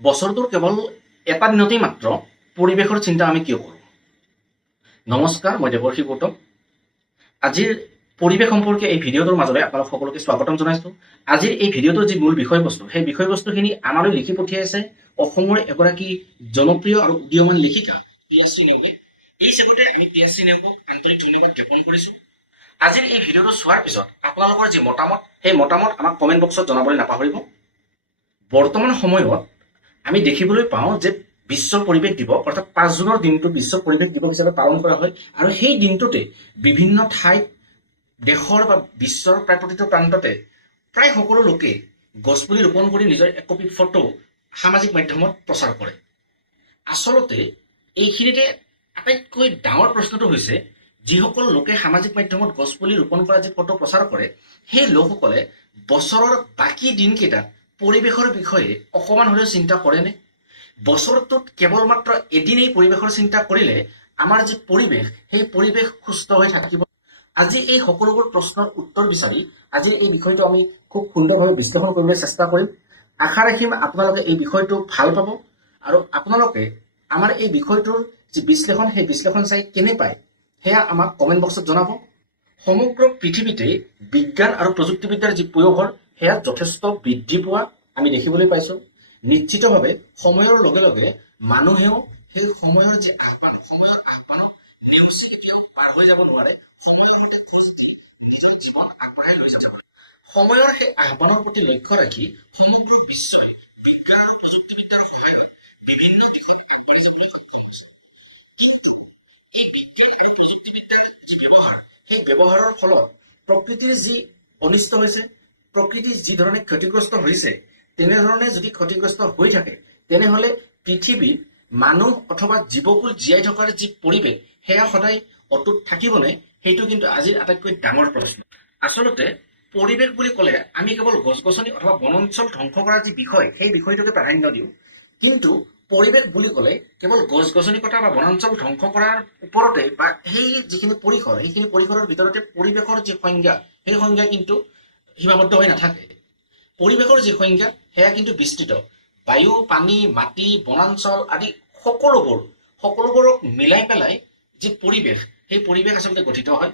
বছৰটোৰ কেৱল এটা দিনতেই মাত্ৰ পৰিৱেশৰ চিন্তা আমি কিয় কৰোঁ? নমস্কাৰ, মই দেৱৰ্ষি গৌতম। আজিৰ পৰিৱেশ সম্পৰ্কীয় এই ভিডিঅ'টোৰ মাজলৈ আপোনালোক সকলোকে স্বাগতম জনাইছোঁ। আজিৰ এই ভিডিঅ'টোৰ যি মূল বিষয়বস্তু, সেই বিষয়বস্তুখিনি আমালৈ লিখি পঠিয়াইছে অসমৰ এগৰাকী জনপ্ৰিয় আৰু উদীয়মান লেখিকা পিয়াশ্ৰী নেওগে। এই চেগতে আমি পিয়াশ্ৰী নেওগক আন্তৰিক ধন্যবাদ জ্ঞাপন কৰিছোঁ। আজিৰ এই ভিডিঅ'টো চোৱাৰ পিছত আপোনালোকৰ যি মতামত, সেই মতামত আমাক কমেণ্ট বক্সত জনাবলৈ নাপাহৰিব। বৰ্তমান সময়ত আমি দেখিবলৈ পাওঁ যে বিশ্ব পৰিৱেশ দিৱস অৰ্থাৎ 5 জুনৰ দিনটো বিশ্ব পৰিৱেশ দিৱস হিচাপে পালন কৰা হয় আৰু সেই দিনটোতে বিভিন্ন ঠাইত দেশৰ বা বিশ্বৰ প্ৰায় প্ৰতিটো প্ৰান্ততে প্ৰায় সকলো লোকে গছপুলি ৰোপণ কৰি নিজৰ একপি ফটো সামাজিক মাধ্যমত প্ৰচাৰ কৰে। আচলতে এইখিনিতে আটাইতকৈ ডাঙৰ প্ৰশ্নটো হৈছে যিসকল লোকে সামাজিক মাধ্যমত গছপুলি ৰোপণ কৰা যি ফটো প্ৰচাৰ কৰে, সেই লোকসকলে বছৰৰ বাকী দিনকেইটাত পৰিৱেশৰ বিষয়ে অকমান হলেও চিন্তা কৰেনে? বছৰটোত কেৱল মাত্ৰ এদিনেই পৰিৱেশৰ চিন্তা কৰিলে আমাৰ যি পৰিৱেশ, সেই পৰিৱেশ সুস্থ হৈ থাকিব। আজি এই সকলোবোৰ প্ৰশ্নৰ উত্তৰ বিচাৰি আজিৰ এই বিষয়টো আমি খুব সুন্দৰভাৱে বিশ্লেষণ কৰিবলৈ চেষ্টা কৰিম। আশা ৰাখিম আপোনালোকে এই বিষয়টো ভাল পাব আৰু আপোনালোকে আমাৰ এই বিষয়টোৰ যি বিশ্লেষণ, সেই বিশ্লেষণ চাই কেনে পায় সেয়া আমাক কমেণ্ট বক্সত জনাব। সমগ্ৰ পৃথিৱীতে বিজ্ঞান আৰু প্ৰযুক্তিবিদ্যাৰ যি প্ৰয়োগৰ সেয়া যথেষ্ট বৃদ্ধি পোৱা আমি দেখিবলৈ পাইছো। নিশ্চিতভাৱে সময়ৰ লগে লগে মানুহেও সেই সময়ৰ যি আহ্বানক নেওচি কেতিয়াও পাৰ হৈ যাব নোৱাৰে। সময়ৰ সৈতে খোজ দি নিজৰ জীৱন আগবঢ়াই লৈ যাব। সময়ৰ সেই আহ্বানৰ প্ৰতি লক্ষ্য ৰাখি সমগ্ৰ বিশ্বই বিজ্ঞান আৰু প্ৰযুক্তিবিদ্যাৰ সহায়ত বিভিন্ন দিশত আগবাঢ়ি যাবলৈ সক্ষম হৈছে। কিন্তু এই বিজ্ঞান আৰু প্ৰযুক্তিবিদ্যাৰ যি ব্যৱহাৰ, সেই ব্যৱহাৰৰ ফলত প্ৰকৃতিৰ যি অনিষ্ট হৈছে, প্ৰকৃতি যি ধৰণে ক্ষতিগ্ৰস্ত হৈছে, তেনেধৰণে যদি ক্ষতিগ্ৰস্ত হৈ থাকে তেনেহলে পৃথিৱীত মানুহ অথবা জীৱকুল জীয়াই থকাৰ যি পৰিৱেশ সেয়া সদায় অটুট থাকিবনে? সেইটো কিন্তু আজিৰ আটাইতকৈ ডাঙৰ প্ৰশ্ন। আচলতে পৰিৱেশ বুলি ক'লে আমি কেৱল গছ গছনি অথবা বনাঞ্চল ধ্বংস কৰাৰ যি বিষয়, সেই বিষয়টোকে প্ৰাধান্য দিওঁ। কিন্তু পৰিৱেশ বুলি ক'লে কেৱল গছ গছনি কটা বা বনাঞ্চল ধ্বংস কৰাৰ ওপৰতে বা সেই যিখিনি পৰিসৰ, সেইখিনি পৰিসৰৰ ভিতৰতে পৰিৱেশৰ যি সংজ্ঞা, সেই সংজ্ঞা কিন্তু সীমাবদ্ধ হৈ নাথাকে। পৰিৱেশৰ যি সংজ্ঞা সেয়া কিন্তু বিস্তৃত। বায়ু, পানী, মাটি, বনাঞ্চল আদি সকলোবোৰক মিলাই পেলাই যি পৰিৱেশ, সেই পৰিৱেশ আচলতে গঠিত হয়।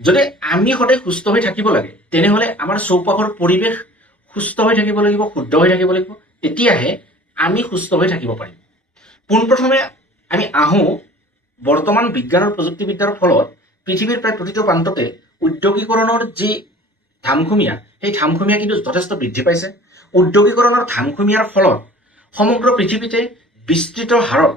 যদি আমি সদায় সুস্থ হৈ থাকিব লাগে তেনেহলে আমাৰ চৌপাশৰ পৰিৱেশ সুস্থ হৈ থাকিব লাগিব, শুদ্ধ হৈ থাকিব লাগিব, তেতিয়াহে আমি সুস্থ হৈ থাকিব পাৰিম। পোনপ্ৰথমে আমি আহোঁ বৰ্তমান বিজ্ঞান আৰু প্ৰযুক্তিবিদ্যাৰ ফলত পৃথিৱীৰ প্ৰায় প্ৰতিটো প্ৰান্ততে উদ্যোগীকৰণৰ যি ধামখুমীয়া, সেই ধামখুমীয়া কিন্তু যথেষ্ট বৃদ্ধি পাইছে। উদ্যোগীকৰণৰ ধামখুমীয়াৰ ফলত সমগ্ৰ পৃথিৱীতে বিস্তৃত হাৰত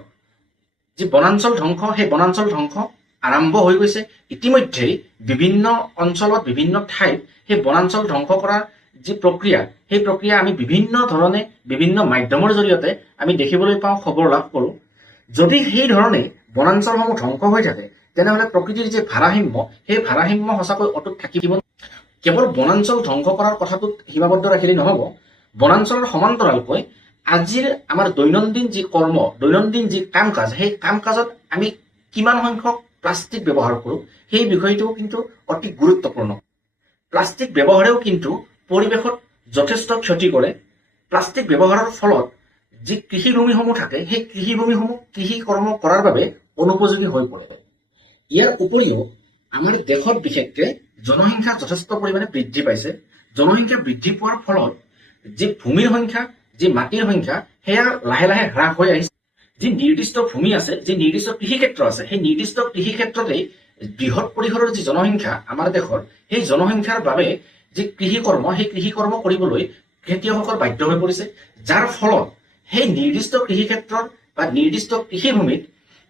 যি বনাঞ্চল ধ্বংস, সেই বনাঞ্চল ধ্বংস আৰম্ভ হৈ গৈছে। ইতিমধ্যেই বিভিন্ন অঞ্চলত, বিভিন্ন ঠাইত সেই বনাঞ্চল ধ্বংস কৰাৰ যি প্ৰক্ৰিয়া, সেই প্ৰক্ৰিয়া আমি বিভিন্ন ধৰণে বিভিন্ন মাধ্যমৰ জৰিয়তে আমি দেখিবলৈ পাওঁ, খবৰ লাভ কৰোঁ। যদি সেই ধৰণে বনাঞ্চলসমূহ ধ্বংস হৈ থাকে তেনেহলে প্ৰকৃতিৰ যি ভাৰসাম্য, সেই ভাৰসাম্য সঁচাকৈ অটুট থাকিব। কেৱল বনাঞ্চল ধ্বংস কৰাৰ কথাটোত সীমাবদ্ধ ৰাখিলে নহব। বনাঞ্চলৰ সমান্তৰালকৈ আজিৰ আমাৰ দৈনন্দিন যি কৰ্ম, দৈনন্দিন যি কাম কাজ, সেই কাম কাজত আমি কিমান সংখ্যক প্লাষ্টিক ব্যৱহাৰ কৰোঁ, সেই বিষয়টোও কিন্তু অতি গুৰুত্বপূৰ্ণ। প্লাষ্টিক ব্যৱহাৰেও কিন্তু পৰিৱেশত যথেষ্ট ক্ষতি কৰে। প্লাষ্টিক ব্যৱহাৰৰ ফলত যি কৃষিভূমিসমূহ থাকে, সেই কৃষিভূমিসমূহ কৃষি কৰ্ম কৰাৰ বাবে অনুপযোগী হৈ পৰে। ইয়াৰ উপৰিও আমাৰ দেশত বিশেষকে জনসংখ্যা যথেষ্ট পৰিমাণে বৃদ্ধি পাইছে। জনসংখ্যা বৃদ্ধি পোৱাৰ ফলত যি ভূমিৰ সংখ্যা, যি মাটিৰ সংখ্যা, সেয়া লাহে লাহে হ্ৰাস হৈ আহিছে। যি নিৰ্দিষ্ট ভূমি আছে, যি নিৰ্দিষ্ট কৃষিক্ষেত্ৰ আছে, সেই নিৰ্দিষ্ট কৃষিক্ষেত্ৰতেই বৃহৎ পৰিসৰৰ যি জনসংখ্যা আমাৰ দেশৰ, সেই জনসংখ্যাৰ বাবে যি কৃষিকৰ্ম, সেই কৃষিকৰ্ম কৰিবলৈ খেতিয়কসকল বাধ্য হৈ পৰিছে। যাৰ ফলত সেই নিৰ্দিষ্ট কৃষিক্ষেত্ৰৰ বা নিৰ্দিষ্ট কৃষিভূমিত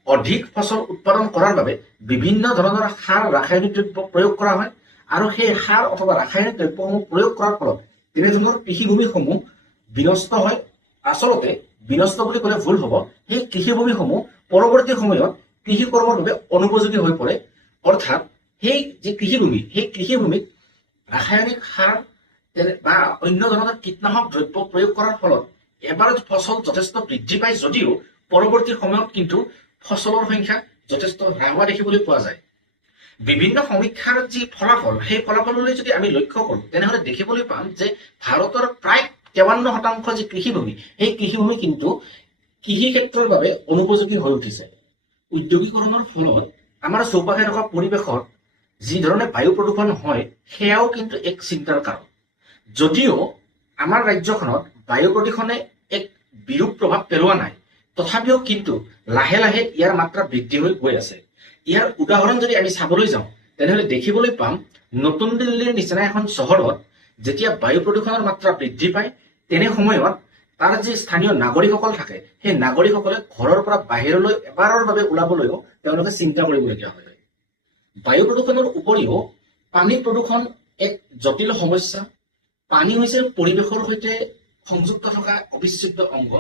অধিক ফচল উৎপাদন কৰাৰ বাবে বিভিন্ন ধৰণৰ সাৰ, ৰাসায়নিক দ্ৰব্য প্ৰয়োগ কৰা হয় আৰু সেই সাৰ অথবা ৰাসায়নিক দ্ৰব্যসমূহ প্ৰয়োগ কৰাৰ ফলত তেনেধৰণৰ কৃষিভূমিসমূহ বিনষ্ট হয়। আচলতে বিনষ্ট বুলি ক'লে ভুল হ'ব, সেই কৃষিভূমিসমূহ পৰৱৰ্তী সময়ত কৃষি কৰ্মৰ বাবে অনুপযোগী হৈ পৰে। অৰ্থাৎ সেই যি কৃষিভূমি, সেই কৃষিভূমিত ৰাসায়নিক সাৰ বা অন্য ধৰণৰ কীটনাশক দ্ৰব্য প্ৰয়োগ কৰাৰ ফলত এবাৰ ফচল যথেষ্ট বৃদ্ধি পায় যদিও পৰৱৰ্তী সময়ত কিন্তু ফচলৰ সংখ্যা যথেষ্ট হ্ৰাস হোৱা দেখিবলৈ পোৱা যায়। বিভিন্ন সমীক্ষাৰ যি ফলাফল, সেই ফলাফললৈ যদি আমি লক্ষ্য কৰোঁ তেনেহলে দেখিবলৈ পাম যে ভাৰতৰ প্ৰায় 53% যি কৃষিভূমি সেই কৃষিভূমি কিন্তু কৃষি ক্ষেত্ৰৰ বাবে অনুপযোগী হৈ উঠিছে। উদ্যোগীকৰণৰ ফলত আমাৰ চৌপাশে থকা পৰিৱেশত যি ধৰণে বায়ু প্ৰদূষণ হয় সেয়াও কিন্তু এক চিন্তাৰ কাৰণ। যদিও আমাৰ ৰাজ্যখনত বায়ু প্ৰদূষণে এক বিৰূপ প্ৰভাৱ পেলোৱা নাই, তথাপিও কিন্তু লাহে লাহে ইয়াৰ মাত্ৰা বৃদ্ধি হৈ গৈ আছে। ইয়াৰ উদাহৰণ যদি আমি চাবলৈ যাওঁ তেনেহ'লে দেখিবলৈ পাম নতুন দিল্লীৰ নিচিনা এখন চহৰত যেতিয়া বায়ু প্ৰদূষণৰ মাত্ৰা বৃদ্ধি পায় তেনে সময়ত তাৰ যি স্থানীয় নাগৰিকসকল থাকে সেই নাগৰিকসকলে ঘৰৰ পৰা বাহিৰলৈ এবাৰৰ বাবে ওলাবলৈও তেওঁলোকে চিন্তা কৰিবলগীয়া হয়। বায়ু প্ৰদূষণৰ উপৰিও পানী প্ৰদূষণ এক জটিল সমস্যা। পানী হৈছে পৰিৱেশৰ সৈতে সংযুক্ত থকা অবিচ্ছেদ্য অংগ।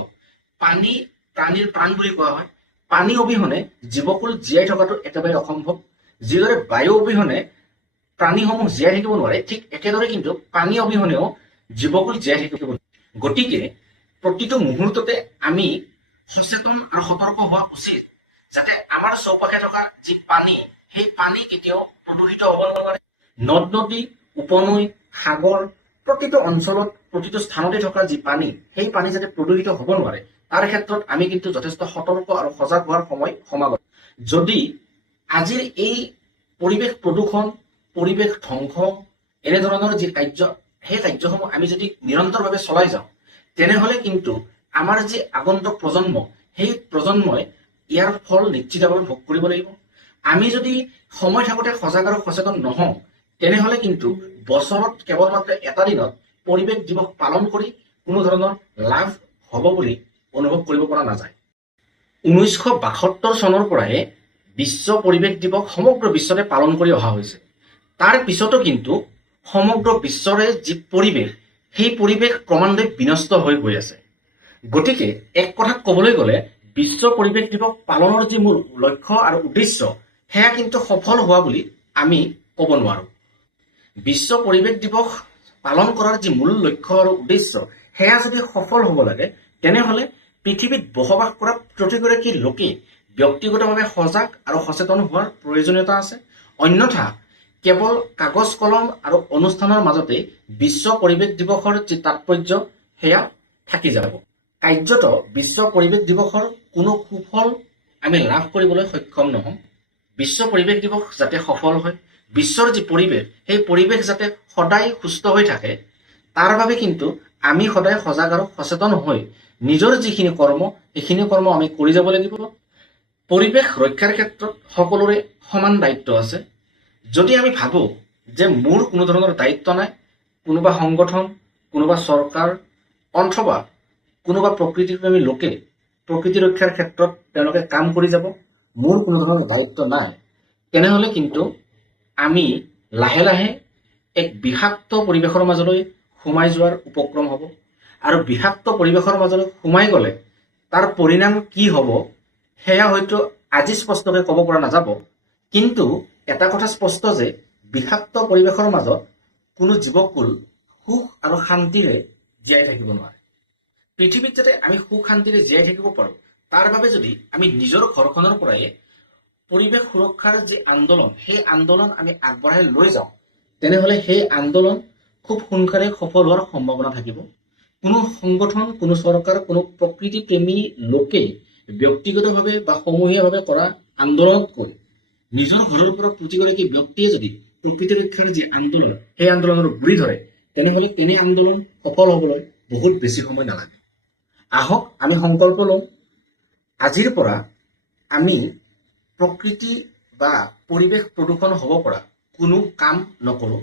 পানী প্ৰাণীৰ প্ৰাণ বুলি কোৱা হয়। পানী অবিহনে জীৱকুল জীয়াই থকাটো একেবাৰে অসম্ভৱ। যিদৰে বায়ু অবিহনে প্ৰাণীসমূহ জীয়াই থাকিব নোৱাৰে, ঠিক একেদৰে কিন্তু পানী অবিহনেও জীৱকুল জীয়াই থাকিব নোৱাৰে। গতিকে প্ৰতিটো মুহূৰ্ততে আমি সচেতন আৰু সতৰ্ক হোৱা উচিত যাতে আমাৰ চৌপাশে থকা যি পানী সেই পানী কেতিয়াও প্ৰদূষিত হ'ব নোৱাৰে। নদ নদী, উপনৈ, সাগৰ প্ৰতিটো অঞ্চলত প্ৰতিটো স্থানতে থকা যি পানী সেই পানী যাতে প্ৰদূষিত হ'ব নোৱাৰে তাৰ ক্ষেত্ৰত আমি কিন্তু যথেষ্ট সতৰ্ক আৰু সজাগ হোৱাৰ সময় সমাগত। যদি আজিৰ এই পৰিৱেশ প্ৰদূষণ, পৰিৱেশ ধ্বংস এনেধৰণৰ যি কাৰ্য সেই কাৰ্যসমূহ আমি যদি নিৰন্তৰভাৱে চলাই যাওঁ তেনেহ'লে কিন্তু আমাৰ যি আগন্তুক প্ৰজন্ম সেই প্ৰজন্মই ইয়াৰ ফল নিশ্চিতভাৱে ভোগ কৰিব লাগিব। আমি যদি সময় থাকোঁতে সজাগ আৰু সচেতন নহওঁ তেনেহ'লে কিন্তু বছৰত কেৱল মাত্ৰ এটা দিনত পৰিৱেশ দিৱস পালন কৰি কোনো ধৰণৰ লাভ হ'ব বুলি অনুভৱ কৰিব পৰা নাযায়। 1972 চনৰ পৰাই বিশ্ব পৰিৱেশ দিৱস সমগ্ৰ বিশ্বতে পালন কৰি অহা হৈছে। তাৰ পিছতো কিন্তু সমগ্ৰ বিশ্বৰে যি পৰিৱেশ সেই পৰিৱেশ ক্ৰমান্বয়ে বিনষ্ট হৈ গৈ আছে। গতিকে এক কথাত ক'বলৈ গ'লে বিশ্ব পৰিৱেশ দিৱস পালনৰ যি মূল লক্ষ্য আৰু উদ্দেশ্য সেয়া কিন্তু সফল হোৱা বুলি আমি ক'ব নোৱাৰোঁ। বিশ্ব পৰিৱেশ দিৱস পালন কৰাৰ যি মূল লক্ষ্য আৰু উদ্দেশ্য সেয়া যদি সফল হ'ব লাগে তেনেহ'লে পৃথিৱীত বসবাস কৰা প্ৰতিগৰাকী লোকেই ব্যক্তিগতভাৱে সজাগ আৰু সচেতন হোৱাৰ প্ৰয়োজনীয়তা আছে। অন্যথা কেৱল কাগজ কলম আৰু অনুষ্ঠানৰ মাজতে বিশ্ব পৰিৱেশ দিৱসৰ যি তাৎপৰ্য সেয়া থাকি যাব। কাৰ্যত বিশ্ব পৰিৱেশ দিৱসৰ কোনো সুফল আমি লাভ কৰিবলৈ সক্ষম নহওঁ। বিশ্ব পৰিৱেশ দিৱস যাতে সফল হয়, বিশ্বৰ যি পৰিৱেশ সেই পৰিৱেশ যাতে সদায় সুস্থ হৈ থাকে তাৰ বাবে কিন্তু আমি সদায় সজাগ আৰু সচেতন হৈ নিজৰ যিখিনি কৰ্ম সেইখিনি কৰ্ম আমি কৰি যাব লাগিব। পৰিৱেশ ৰক্ষাৰ ক্ষেত্ৰত সকলোৰে সমান দায়িত্ব আছে। যদি আমি ভাবোঁ যে মোৰ কোনো ধৰণৰ দায়িত্ব নাই, কোনোবা সংগঠন, কোনোবা চৰকাৰ অথবা কোনোবা প্ৰকৃতিপ্ৰেমী লোকে প্ৰকৃতি ৰক্ষাৰ ক্ষেত্ৰত তেওঁলোকে কাম কৰি যাব, মোৰ কোনো ধৰণৰ দায়িত্ব নাই, তেনেহ'লে কিন্তু আমি লাহে লাহে এক বিষাক্ত পৰিৱেশৰ মাজলৈ সোমাই যোৱাৰ উপক্ৰম হ'ব। আৰু বিষাক্ত পৰিৱেশৰ মাজলৈ সোমাই গ'লে তাৰ পৰিণাম কি হ'ব সেয়া হয়তো আজি স্পষ্টকৈ ক'ব পৰা নাযাব। কিন্তু এটা কথা স্পষ্ট যে বিষাক্ত পৰিৱেশৰ মাজত কোনো জীৱকুল সুখ আৰু শান্তিৰে জীয়াই থাকিব নোৱাৰে। পৃথিৱীত যাতে আমি সুখ শান্তিৰে জীয়াই থাকিব পাৰোঁ তাৰ বাবে যদি আমি নিজৰ ঘৰখনৰ পৰাই পৰিৱেশ সুৰক্ষাৰ যি আন্দোলন সেই আন্দোলন আমি আগবঢ়াই লৈ যাওঁ তেনেহ'লে সেই আন্দোলন খুব সোনকালে সফল হোৱাৰ সম্ভাৱনা থাকিব। কোনো সংগঠন, কোনো চৰকাৰ, কোনো প্ৰকৃতিপ্ৰেমী লোকে ব্যক্তিগতভাৱে বা সমূহীয়াভাৱে কৰা আন্দোলনতকৈ নিজৰ ঘৰৰ পৰা প্ৰতিগৰাকী ব্যক্তিয়ে যদি প্ৰকৃতি ৰক্ষাৰ যি আন্দোলন সেই আন্দোলনৰ গুৰি ধৰে তেনেহ'লে তেনে আন্দোলন সফল হ'বলৈ বহুত বেছি সময় নালাগে। আহক আমি সংকল্প লওঁ, আজিৰ পৰা আমি প্ৰকৃতি বা পৰিৱেশ প্ৰদূষণ হ'ব পৰা কোনো কাম নকৰোঁ।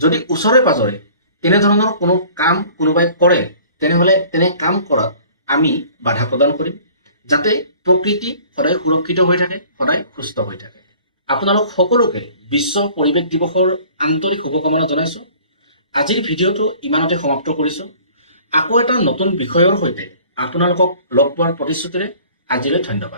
যদি ওচৰে পাজৰে তেনেধৰণৰ কোনো কাম কোনোবাই কৰে তেনেহ'লে তেনে কাম কৰাত আমি বাধা প্ৰদান কৰিম যাতে প্ৰকৃতি সদায় সুৰক্ষিত হৈ থাকে, সদায় সুস্থ হৈ থাকে। আপোনালোক সকলোকে বিশ্ব পৰিৱেশ দিৱসৰ আন্তৰিক শুভকামনা জনাইছোঁ। আজিৰ ভিডিঅ'টো ইমানতে সমাপ্ত কৰিছোঁ। আকৌ এটা নতুন বিষয়ৰ সৈতে আপোনালোকক লগ পোৱাৰ প্ৰতিশ্ৰুতিৰে আজিলৈ ধন্যবাদ।